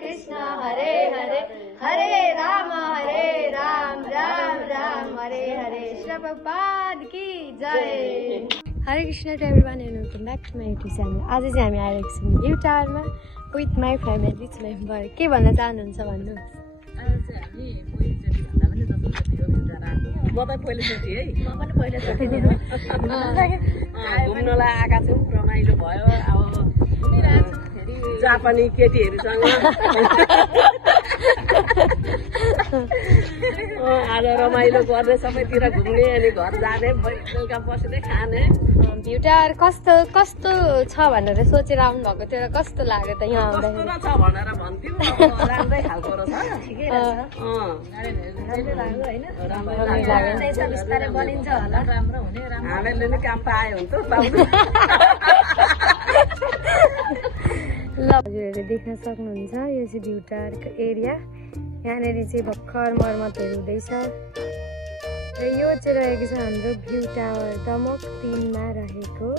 कृष्ण हरे हरे हरे राम राम राम हरे हरे। श्री प्रभुपाद की जय। Hare Krishna to everyone and welcome back to my YouTube channel. आज चाहिँ हामी आइरहेको छौँ भ्यू टावरमा विथ माई फ्यामिली मेम्बर। के भन्न चाहनुहुन्छ भन्नुहोस्? म त पहिलोचोटि है, म पनि पहिलोचोटि नि घुम्नलाई आएका छौँ। रमाइलो भयो। अब जापानी केटीहरूसँग आज रमाइलो गर्ने, सबैतिर घुम्ने, अनि घर जाने, बेलुका बस्ने, खाने। भ्यू टावर कस्तो कस्तो छ भनेर सोचेर आउनु भएको थियो र कस्तो लाग्यो त यहाँ आउँदाखेरि? कस्तो छ भनेर भन्थ्यौँ, राम्रै खालको रहेछ। ठिकै रहेछ। राम्रै लाग्यो होइन, राम्रो बिस्तारै बनिन्छ होला, राम्रो हुने। हामीहरूले नि काम पायो हुन्छ पाउनु। ल हजुरहरूले देख्न सक्नुहुन्छ यो चाहिँ भ्यू टावरको एरिया। यहाँनिर चाहिँ भर्खर मर्मतहरू हुँदैछ र यो चाहिँ रहेको छ हाम्रो भ्यू टावर दमक 3मा रहेको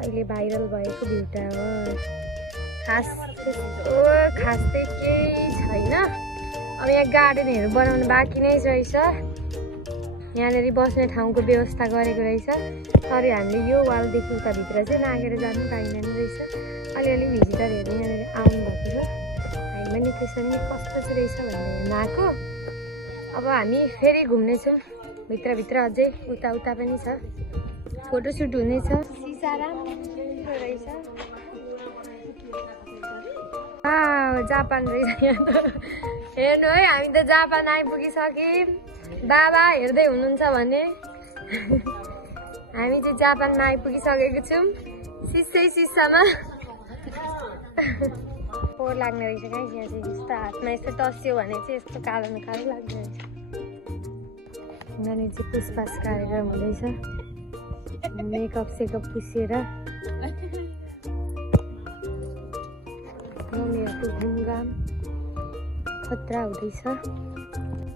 अहिले भाइरल भएको भ्यू टावर। खास चाहिँ केही छैन। अब यहाँ गार्डनहरू बनाउनु बाँकी नै रहेछ। यहाँनिर बस्ने ठाउँको व्यवस्था गरेको रहेछ, तर हामीले यो वालदेखि उताभित्र चाहिँ नागेर जानु पाइँदैन रहेछ। अलिअलि भिजिटरहरू यहाँनिर आउनु भएको छ। हामी पनि त्यसरी नै कस्तो चाहिँ रहेछ भनेर हेर्न आएको। अब हामी फेरि घुम्नेछौँ भित्रभित्र, अझै उता पनि छ, फोटोसुट हुनेछ। सिसा राम्रो रहेछ। जापान रहेछ यहाँ त। हेर्नु है, हामी त जापान आइपुगिसक्यौँ। बाबा हेर्दै हुनुहुन्छ भने हामी चाहिँ जापानमा आइपुगिसकेको छौँ। सिसामा फोहोर लाग्ने रहेछ गाइस। यहाँ चाहिँ यस्तो हातमा यस्तो टस्यो भने चाहिँ यस्तो कालो न कालो लाग्ने रहेछ। यहाँनिर चाहिँ पुष्पास कार्यक्रम हुँदैछ। मेकअप सेकअप पुसेर मम्मीहरूको घुमघाम खतरा हुँदैछ।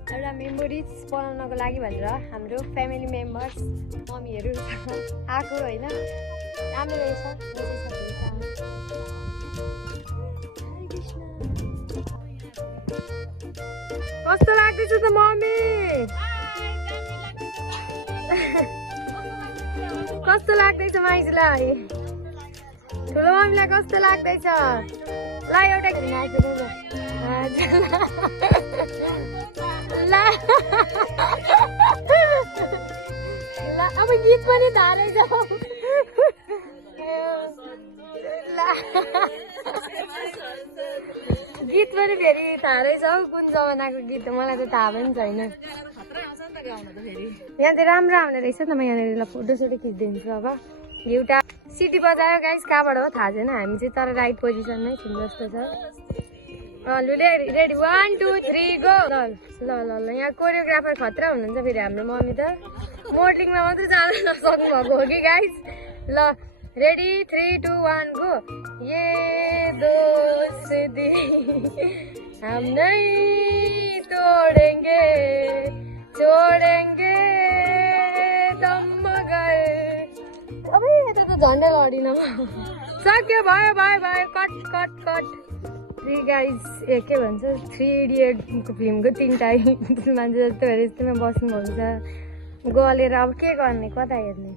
एउटा मेमोरिज बनाउनको लागि भनेर हाम्रो फ्यामिली मेम्बर्स मम्मीहरू आएको होइन। राम्रो रहेछ। कस्तो लाग्दैछ त मम्मी? कस्तो लाग्दैछ माइजूलाई? ठुलो मम्मीलाई कस्तो लाग्दैछ? ल एउटा ल अब गीत पनि थालेछ। गीत पनि फेरि थालेछ हौ। कुन जमानाको गीत मलाई त थाहा पनि छैन। यहाँ चाहिँ राम्रो आउने रहेछ त। म यहाँनिर फोटोसोटो खिचिदिन्छु। अब एउटा सिटी बजायो गाइस, कहाँबाट हो थाहा छैन। हामी चाहिँ तर राइट पोजिसनमै छौँ जस्तो छ। Ready 1 2 3 go. ल यहाँ कोरियोग्राफर खतरा हुनुहुन्छ फेरि हाम्रो मम्मी त। मोडलिङमा मात्रै जान नसक्नु भएको हो कि गाइस। ल रेडी 3 2 1 गो। ये दोस्ती हम नहीं तोडेंगे छोडेंगे दम मगर। अब यता त झन्डै लडिन म। सक्यो, भयो कट। गाइस के भन्छ 3 इडियटको फिल्मको 3टा मान्छे जस्तो हेरे यस्तोमा बस्नुभएको छ गलेर। अब के गर्ने, कता हेर्ने?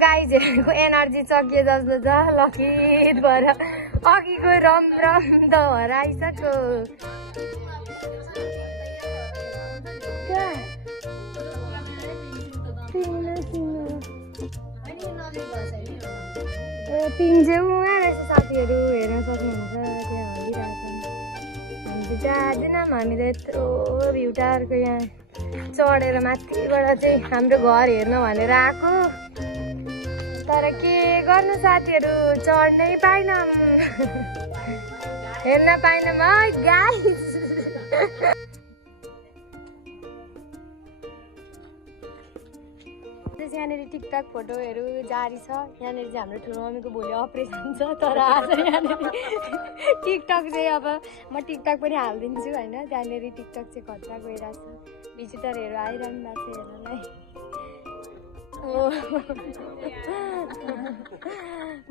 गाइजहरूको एनर्जी सकिए जस्तो छ। लकित भएर अघिको रम त हराइसक्यो। पिन्जेउमा रहेछ साथीहरू, हेर्न सक्नुहुन्छ। त्यहाँ हल्लिरहेछन्। हामी त जाँदैनौँ। हामी त यत्रो भ्यू टावरको यहाँ चढेर माथिबाट चाहिँ हाम्रो घर हेर्न भनेर आएको, तर के गर्नु साथीहरू, चढ्नै पाइनौँ, हेर्न पाइनौँ है गाइस। यहाँनिर टिकटक फोटोहरू जारी छ। यहाँनिर चाहिँ हाम्रो ठुलो मम्मीको भोलि अपरेसन छ, तर आज यहाँनिर टिकटक चाहिँ अब म टिकटक पनि हालिदिन्छु होइन। त्यहाँनिर टिकटक चाहिँ खतरा गइरहेको छ। भिजिटरहरू आइरहनु भएको छ हेर्नलाई।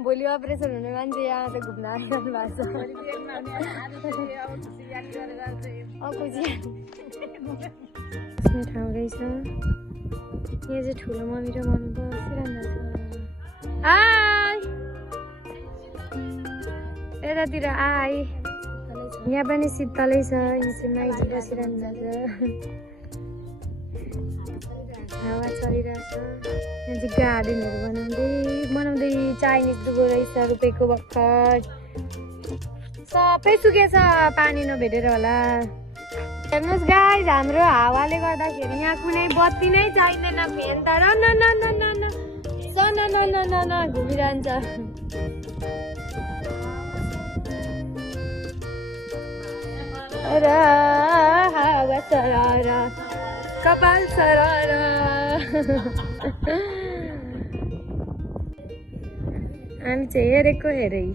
भोलि अपरेसन हुने मान्छे यहाँ त घुम्न आइरहनु भएको छ ठाउँ रहेछ। यहाँ चाहिँ ठुलो मम्मी र मम्मी बसिरहनु छ। हाय यतातिर आइ। यहाँ पनि शीतलै छ। यहाँ चाहिँ माइज बसिरहनु भएको छ। हावा चलिरहेछ। यहाँ चाहिँ गार्डनहरू बनाउँदै चाइनिज डुबो रहेछ रुपेको भर्खर। सबै सुकेछ पानी नभेटेर होला। हेर्नुहोस् गाइस हाम्रो हावाले गर्दाखेरि यहाँ कुनै बत्ती नै चाहिँदैन। फेन त न घुमिरहन्छ। र हावा सरर कपाल सरर। हामी चाहिँ हेरेको हेरै।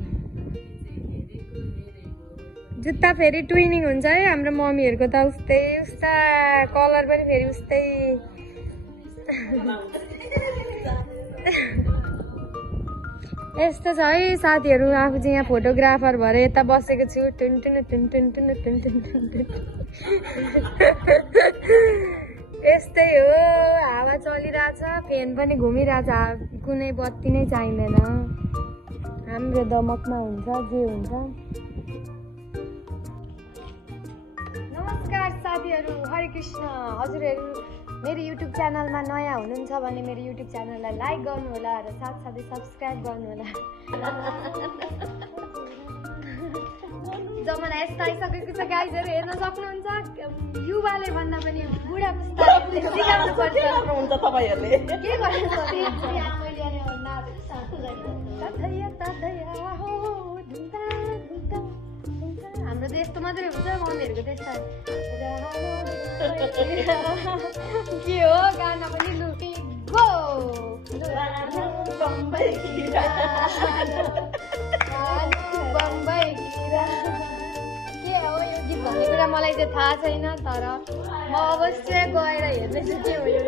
जुत्ता फेरि ट्विनिङ हुन्छ है हाम्रो मम्मीहरूको त उस्ता कलर पनि फेरि उस्तै। यस्तो छ है साथीहरू। आफू चाहिँ यहाँ फोटोग्राफर भएर यता बसेको छु। यस्तै हो हावा चलिरहेछ। फेन पनि घुमिरहेछ। कुनै बत्ती नै चाहिँदैन। हाम्रो दमकमा हुन्छ जे हुन्छ। नमस्कार साथीहरू, हरे कृष्ण। हजुरहरू मेरो युट्युब च्यानलमा नयाँ हुनुहुन्छ भने मेरो युट्युब च्यानललाई लाइक गर्नुहोला र साथसाथै सब्सक्राइब गर्नुहोला। जमाना यस्तो आइसकेको छ गाइजहरू, हेर्न सक्नुहुन्छ। युवाले भन्दा पनि बुढा पुस्ताले सिकाउनु पर्छ। हुन्छ तपाईहरुले के गर्नु हाम्रो देश त मात्रै हुन्छ, मम्मीहरूको देश त के हो गाना पनि लुटी गो बम्बई के हो यो गीत भन्ने कुरा मलाई चाहिँ थाहा छैन, तर म अवश्य गएर हेर्दैछु के हो यो।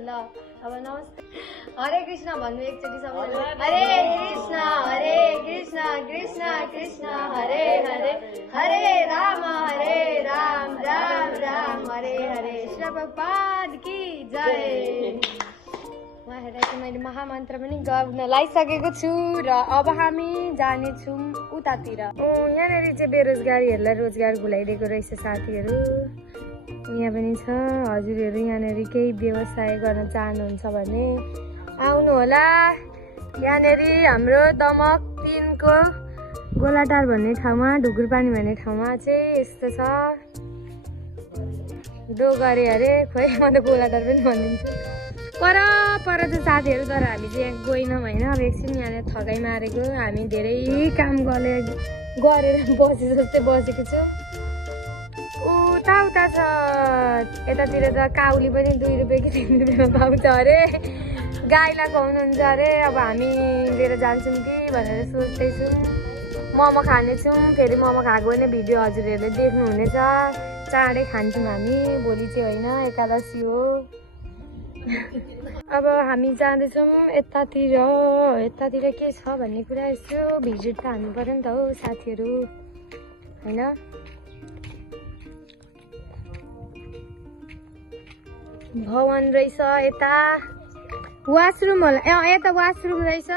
ल अब नमस्ते हरे कृष्ण भन्नु एकचोटि सबैले। हरे कृष्ण कृष्ण कृष्ण हरे हरे, हरे राम राम राम हरे हरे। श्री प्रभुपाद की जय। उहाँहरूलाई चाहिँ मैले महामन्त्र पनि गाउन लागिसकेको छु र अब हामी जानेछौँ उतातिर। यहाँनिर चाहिँ बेरोजगारीहरूलाई रोजगार भुलाइदिएको रहेछ साथीहरू। यहाँ पनि छ। हजुरहरू यहाँनिर केही व्यवसाय गर्न चाहनुहुन्छ भने आउनु होला। यहाँनिर हाम्रो दमक 3 को गोलाटार भन्ने ठाउँमा, ढुकुरपानी भन्ने ठाउँमा चाहिँ यस्तो छ। डोगरे अरे खोइ, म त गोलाटार पनि भनिदिन्छु। पर चाहिँ साथीहरू, तर हामी चाहिँ यहाँ गएनौँ होइन। अब एकछिन यहाँनिर थकाइ मारेको। हामी धेरै काम गरेर बसे जस्तै बसेको छु। उता छ यतातिर त काउली पनि 2 रुपियाँ कि 3 रुपियाँमा पाउँछ अरे। गाईलाई खुवाउनुहुन्छ अरे। अब हामी लिएर जान्छौँ कि भनेर सोच्दैछौँ। मोमो खानेछौँ। फेरि मोमो खाएको भने भिडियो हजुरहरूले देख्नुहुनेछ। चाँडै खान्छौँ हामी। भोलि चाहिँ होइन, एकादशी हो। अब हामी जाँदैछौँ यतातिर के छ भन्ने कुरा यसो भिजिट त हान्नु पर्यो नि त हो साथीहरू, होइन। भवन रहेछ यता। वासरुम होला, यता वासरुम रहेछ।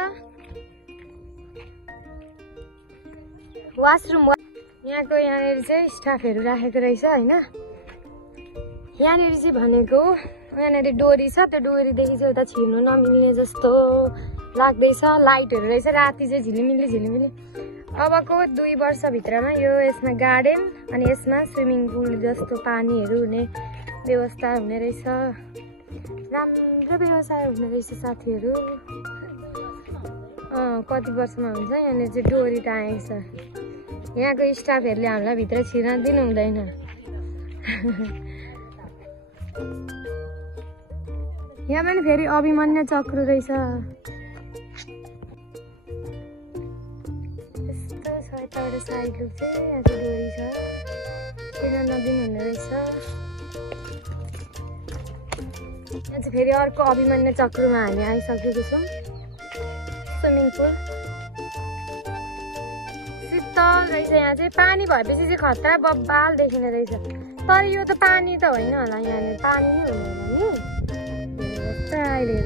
वासरुम यहाँनिर चाहिँ स्टाफहरू राखेको रहेछ होइन। यहाँनिर चाहिँ भनेको यहाँनिर डोरी छ। त्यो डोरीदेखि चाहिँ उता छिर्नु नमिल्ने जस्तो लाग्दैछ। लाइटहरू रहेछ। राति चाहिँ झिलिमिली। अबको 2 वर्षभित्रमा यसमा गार्डन अनि यसमा स्विमिङ पुल जस्तो पानीहरू हुने व्यवस्था हुने रहेछ। राम्रो व्यवसाय हुने रहेछ साथीहरू। कति वर्षमा हुन्छ। यहाँनिर चाहिँ डोरी टाँगेको छ। यहाँको स्टाफहरूले हामीलाई भित्र छिर्न दिनु हुँदैन। यहाँ पनि फेरि अभिमन्यु चक्र रहेछ। यस्तो छ यताबाट साइड लुक चाहिँ यहाँ चाहिँ डोरी छ, किन नदिनु हुने रहेछ। यहाँ चाहिँ फेरि अर्को अभिमन्यु चक्रमा हामी आइसकेको छौँ। स्विमिङ पुल शीतल रहेछ। यहाँ चाहिँ पानी भएपछि चाहिँ खतरा बब्बाल देखिने रहेछ, तर यो त पानी त होइन होला, यहाँनिर पानी नै हुने होला नि। अहिले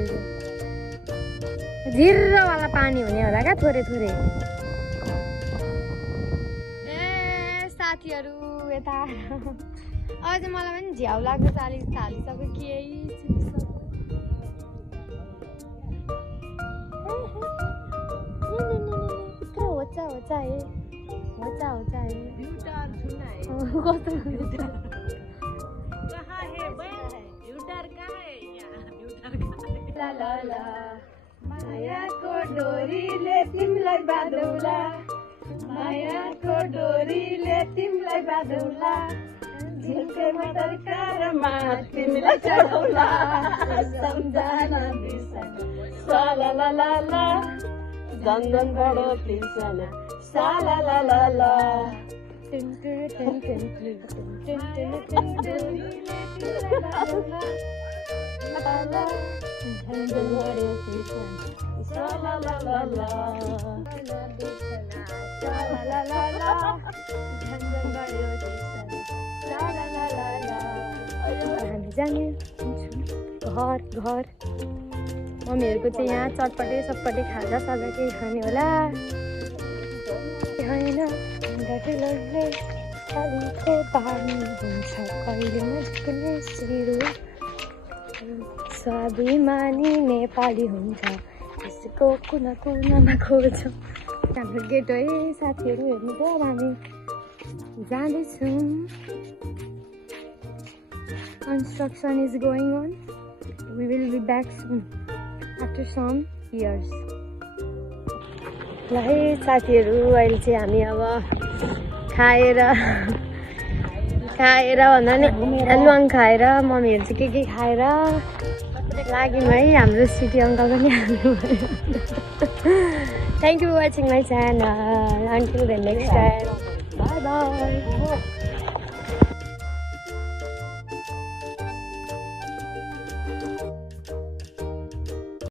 झिर्रवाला पानी हुने होला क्या, थोरै थोरै। ए साथीहरू यता अझ मलाई पनि झ्याउ लाग्नु थालिसक्यो केही होचा होचा है, होचा होचा है। कस्तो मायाको डोरीले तिमीलाई बाँधौला, मायाको डोरीले तिमीलाई बाँधौला, झिल्के मटरकारमा तिमीलाई चढौला, सम्झना बिर्सना साला ला ला ला, गन्दन बडो पिर्सना साला ला ला ला। हामी जाने घर घर। मम्मीहरूको चाहिँ यहाँ चटपटे सटपटे खाजा साजा केही खाने होला होइन। अलिको बानी हुन्छ कहिले मजकुने सिरो, स्वाभिमानी नेपाली हुन्छ यसको कुना कुनामा खोज्छ। हाम्रो गेट है साथीहरू हेर्नु त, हामी जाँदैछौँ। Construction is going on. We will be back soon after some years. ल है साथीहरू, अहिले चाहिँ हामी अब खाएर भन्दा नि ल्वाङ खाएर, मम्मीहरू चाहिँ के खाएर लाग्यौँ है। हाम्रो सिटी अङ्कल पनि हाल्नु भयो। Thank you for watching my channel. Until the next time. Bye bye.